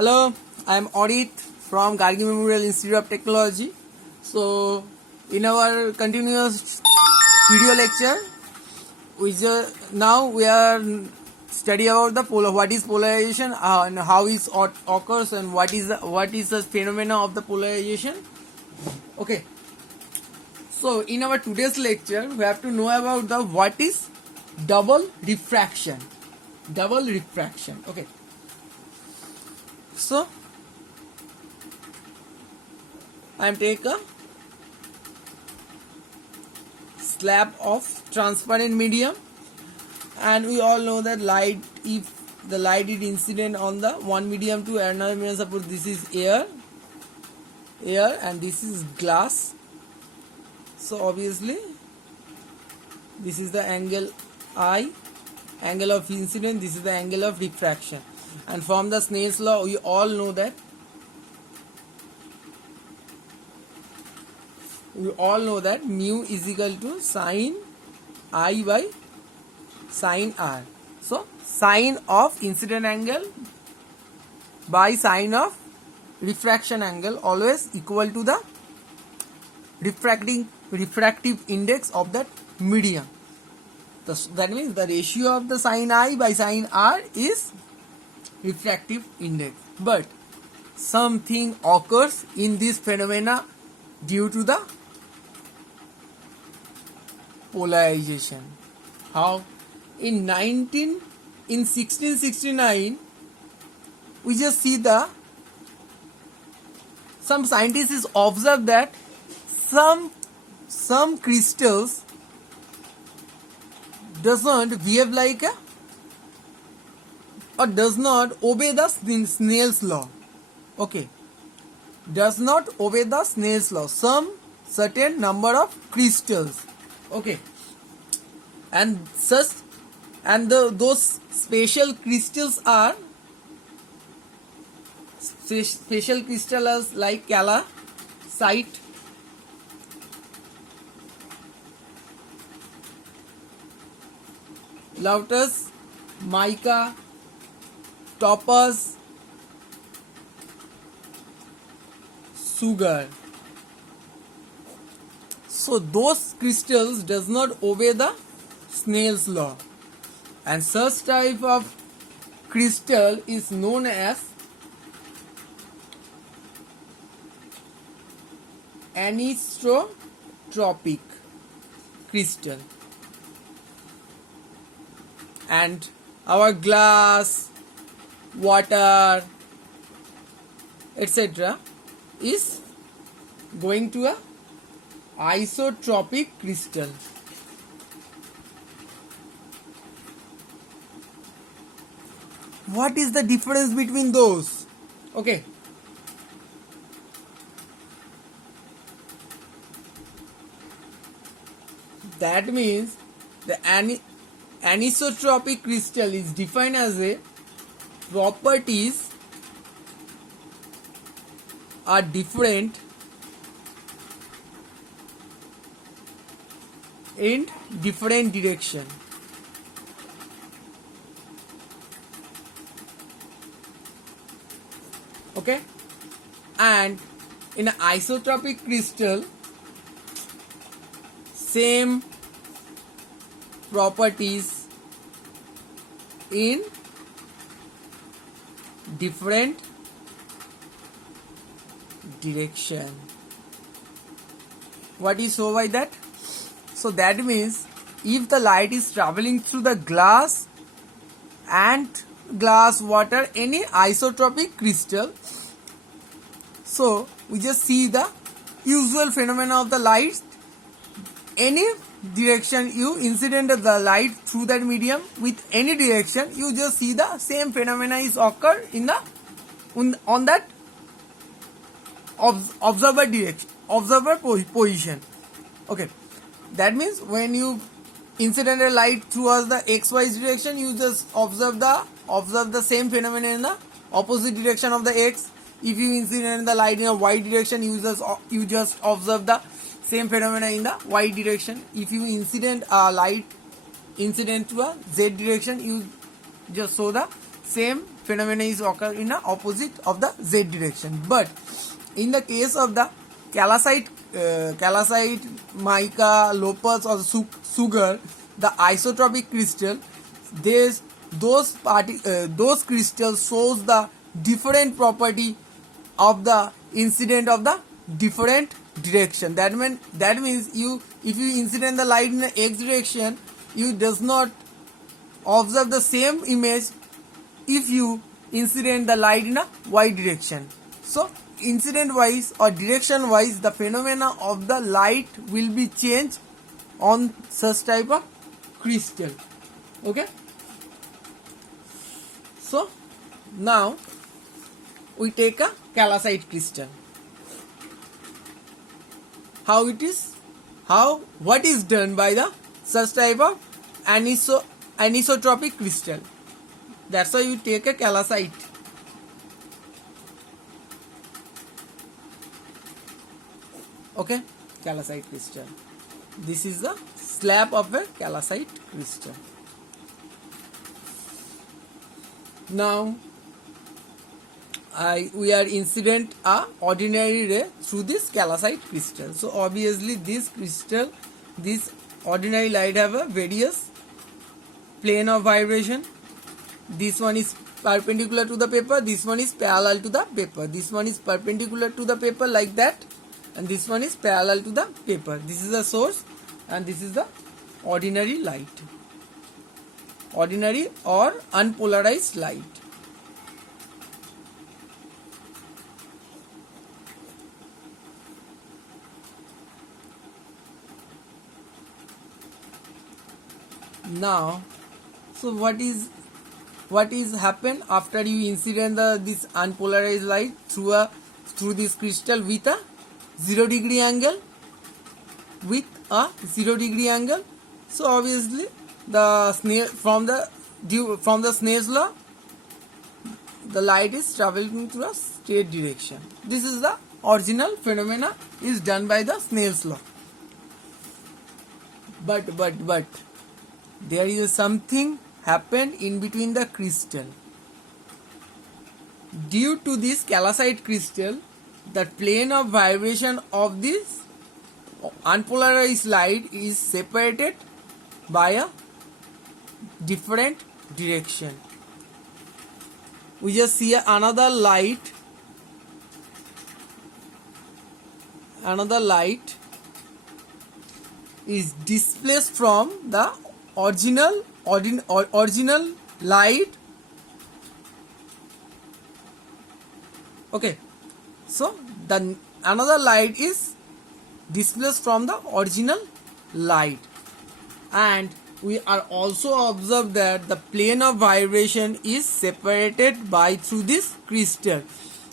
Hello, I am Audit from Gargi Memorial Institute of Technology. So, in our continuous video lecture, now we are study about the what is polarization and how it occurs and what is the phenomena of the polarization. Okay. So, in our today's lecture, we have to know about the what is double refraction. Double refraction. Okay. So, I am take a slab of transparent medium, and we all know that light, if the light is incident on the one medium to another medium, suppose this is air and this is glass. So obviously this is the angle I, angle of incident, this is the angle of refraction. And from the Snell's law, we all know that mu is equal to sine I by sine R. So sine of incident angle by sine of refraction angle always equal to the refractive index of that medium. That means the ratio of the sine I by sine R is refractive index. But something occurs in this phenomena due to the polarization. How? In 1669, we just see some scientists observed that some crystals does not behave like or does not obey the Snell's law. Okay, does not obey the Snell's law. Some certain number of crystals. Okay, and those special crystals are special crystals like calcite, lotus, mica, topaz, sugar. So those crystals does not obey the Snell's law, and such type of crystal is known as anisotropic crystal. And our glass, water, etc. is going to a isotropic crystal. What is the difference between those? Okay. That means the anisotropic crystal is defined as a properties are different in different direction. Okay, and in an isotropic crystal, same properties in different direction. What is so by that? So that means if the light is traveling through the glass, water, any isotropic crystal, so we just see the usual phenomena of the light. Any direction you incident the light through that medium with any direction, you just see the same phenomena is occur in the on that observer position. Okay, that means when you incident a light towards the xy direction, you just observe the same phenomena in the opposite direction of the x. If you incident the light in a y direction, you just observe the same phenomena in the y direction. If you incident light to a z direction, you just saw the same phenomena is occur in the opposite of the z direction. But in the case of the calcite, mica, lopus or sugar, the isotropic crystal, those crystals shows the different property of the incident of the different direction. That means if you incident the light in the x direction, you does not observe the same image if you incident the light in a y direction. So incident wise or direction wise, the phenomena of the light will be changed on such type of crystal. Okay, so now we take a calcite crystal. What is done by the such type of anisotropic crystal? That's why you take a calcite. Okay, calcite crystal. This is the slab of a calcite crystal. Now we are incident a ordinary ray through this calcite crystal. So obviously this ordinary light have a various plane of vibration. This one is perpendicular to the paper, this one is parallel to the paper, this one is perpendicular to the paper like that, and this one is parallel to the paper. This is the source and this is the ordinary light, ordinary or unpolarized light. Now, so what is happen after you incident this unpolarized light through this crystal with a 0 degree angle? So obviously from the Snell's law, the light is traveling through a straight direction. This is the original phenomena is done by the Snell's law. But there is something happened in between the crystal. Due to this calcite crystal, the plane of vibration of this unpolarized light is separated by a different direction. We just see another light is displaced from the original light. Okay, so the another light is displaced from the original light, and we are also observed that the plane of vibration is separated by through this crystal.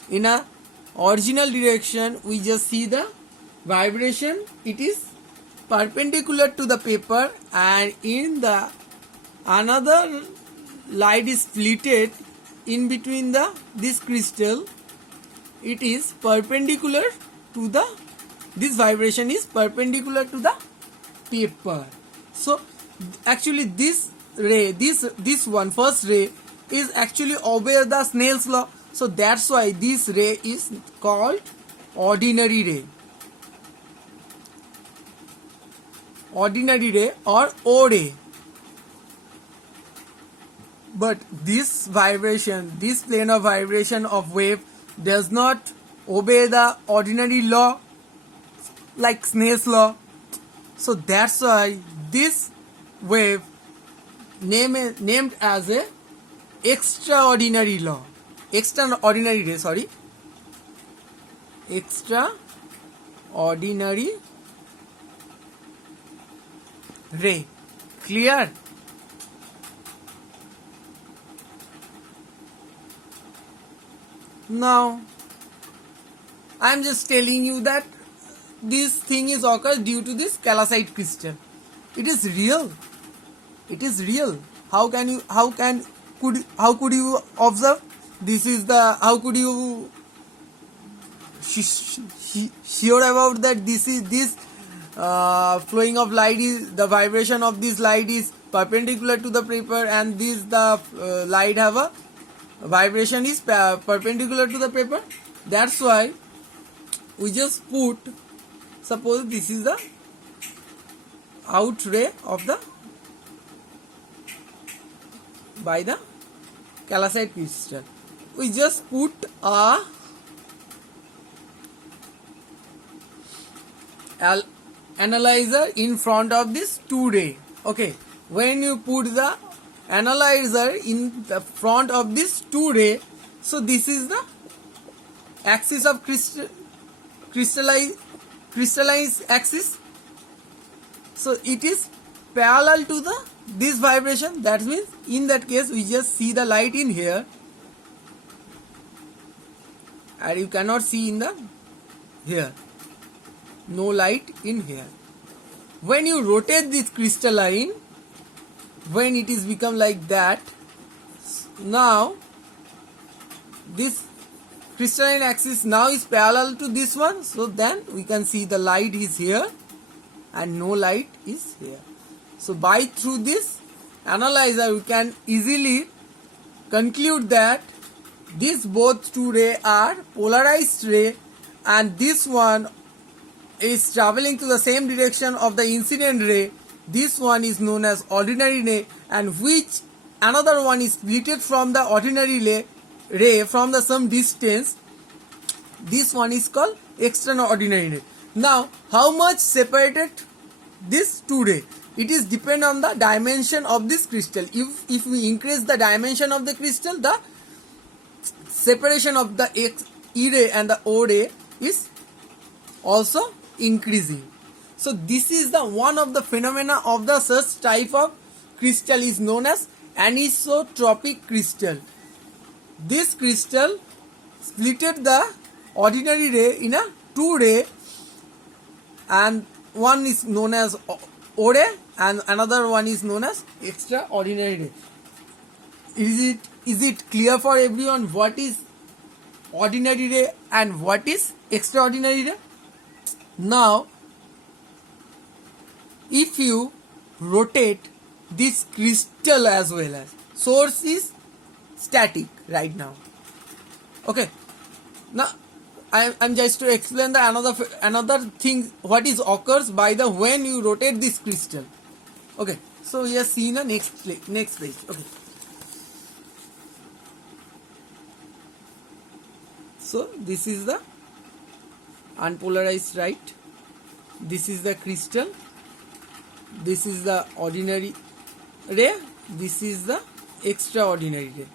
In a original direction, we just see the vibration, it is perpendicular to the paper, and in the another light is split in between this crystal, it is perpendicular to this vibration is perpendicular to the paper. So actually this ray, this one first ray is actually obey the Snell's law. So that's why this ray is called ordinary ray. Ordinary ray or O ray. But this vibration, this plane of vibration of wave does not obey the ordinary law like Snell's law. So that's why this wave named as a extraordinary ray. Extraordinary ray. Clear? Now I am just telling you that this thing is occurs due to this calcite crystal. It is real. It is real. How could you observe? This is the, how could you sure about that this flowing of light is, the vibration of this light is perpendicular to the paper, and this the light have a vibration is perpendicular to the paper. That's why we just put, suppose this is the out ray of the by the calcite crystal. We just put a analyzer in front of this 2 ray. Okay, when you put the analyzer in the front of this 2 ray, so this is the axis of crystalline axis. So it is parallel to the this vibration. That means in that case we just see the light in here, and you cannot see in the here. No light in here. When you rotate this crystalline, when it is become like that, now this crystalline axis now is parallel to this one, so then we can see the light is here and no light is here. So by through this analyzer we can easily conclude that these both 2 ray are polarized ray, and this one is traveling to the same direction of the incident ray. This one is known as ordinary ray, and which another one is splitted from the ordinary ray from the some distance. This one is called extraordinary ray. Now, how much separated this 2 ray? It is depend on the dimension of this crystal. If we increase the dimension of the crystal, the separation of the E ray and the O ray is also increasing. So this is the one of the phenomena of the such type of crystal is known as anisotropic crystal. This crystal splitted the ordinary ray in a 2 ray, and one is known as O ray and another one is known as extraordinary ray. Is it clear for everyone what is ordinary ray and what is extraordinary ray? Now, if you rotate this crystal as well as source is static right now. Okay. Now, I'm just to explain the another thing what is occurs by the when you rotate this crystal. Okay. So we are seeing the next page. Okay. So this is the unpolarized light. This is the crystal. This is the ordinary ray. This is the extraordinary ray.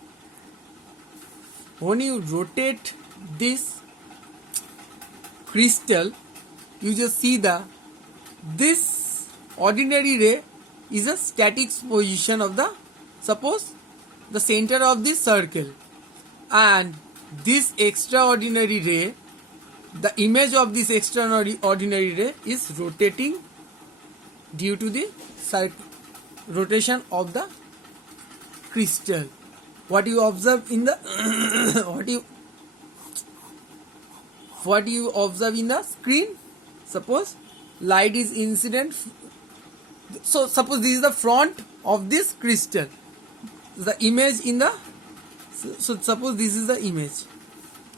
When you rotate this crystal, you just see this ordinary ray is a static position of the, suppose, the center of this circle, and this extraordinary ray, the image of this extraordinary ray is rotating due to the rotation of the crystal. What you observe in the what you observe in the screen, suppose light is incident. So suppose this is the front of this crystal, the image in the, so suppose this is the image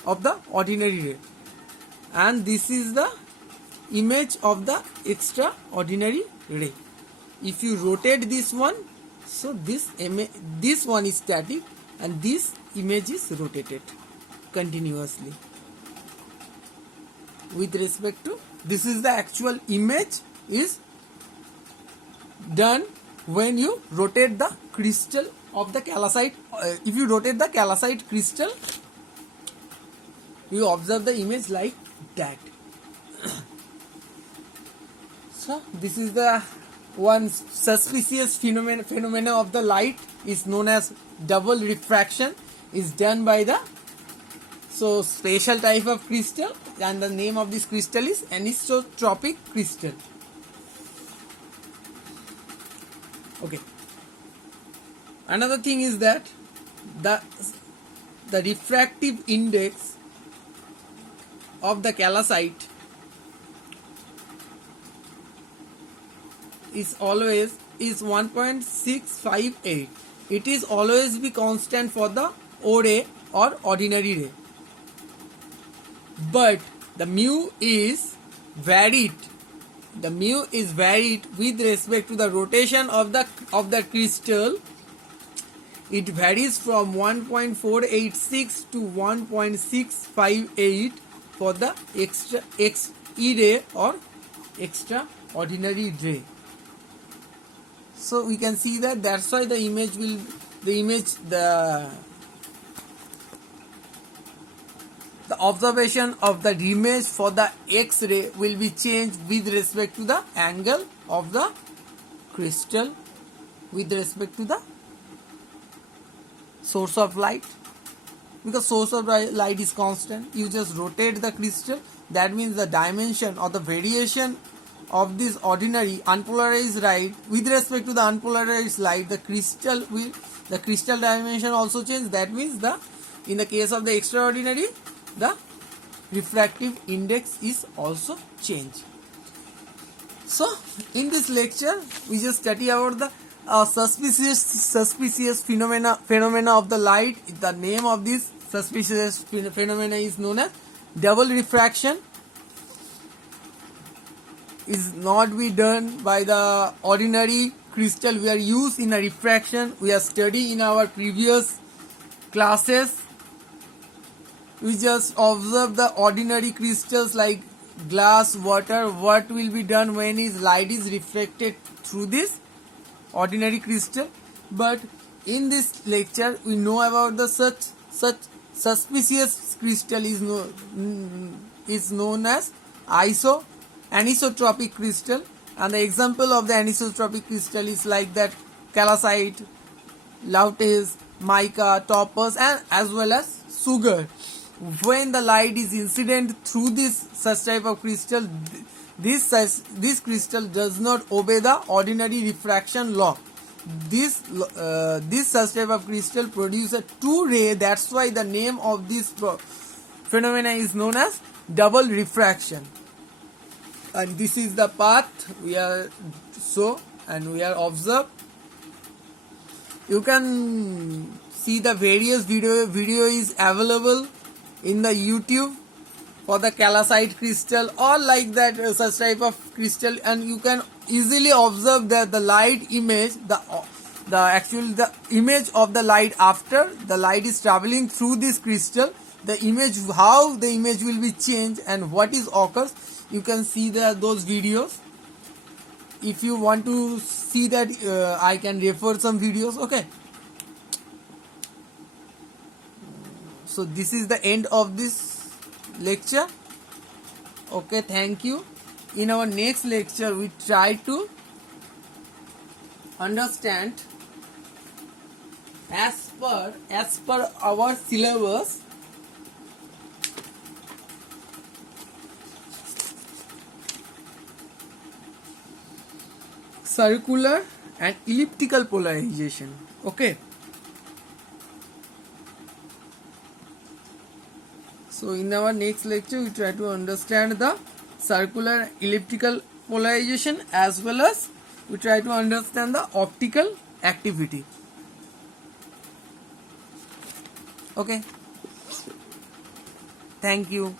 of the ordinary ray, and this is the image of the extraordinary ray. If you rotate this one, so this one is static and this image is rotated continuously with respect to, this is the actual image is done when you rotate the crystal of the calcite. If you rotate the calcite crystal, you observe the image like that. So this is the one suspicious phenomena of the light is known as double refraction, is done by the special type of crystal, and the name of this crystal is anisotropic crystal. Okay. Another thing is that the refractive index of the calcite is always 1.658. It is always be constant for the O ray or ordinary ray. But the mu is varied. The mu is varied with respect to the rotation of the crystal. It varies from 1.486 to 1.658 for the X ray or extraordinary ray. So we can see that that's why the observation of the image for the X-ray will be changed with respect to the angle of the crystal with respect to the source of light, because source of light is constant. You just rotate the crystal, that means the dimension or the variation of this ordinary unpolarized light with respect to the unpolarized light, the crystal dimension also change. That means in the case of the extraordinary, the refractive index is also changed. So in this lecture we just study about the suspicious phenomena of the light. The name of this suspicious phenomena is known as double refraction. Is not be done by the ordinary crystal we are used in a refraction. We are studying in our previous classes. We just observe the ordinary crystals like glass, water. What will be done when light is reflected through this ordinary crystal? But in this lecture we know about the such suspicious crystal is known as anisotropic crystal, and the example of the anisotropic crystal is like that calcite, lautez, mica, topaz, and as well as sugar. When the light is incident through this such type of crystal, this crystal does not obey the ordinary refraction law. This such type of crystal produces a two ray. That's why the name of this phenomena is known as double refraction. And this is the path we are observe. You can see the various video is available in the YouTube for the calcite crystal or like that such type of crystal, and you can easily observe that the light image, the image of the light after the light is traveling through this crystal, the image, how the image will be changed and what is occurs. You can see those videos. If you want to see that, I can refer some videos. Okay. So this is the end of this lecture. Okay, thank you. In our next lecture we try to understand as per our syllabus circular and elliptical polarization. Okay. So in our next lecture we try to understand the circular elliptical polarization as well as we try to understand the optical activity. Okay. Thank you.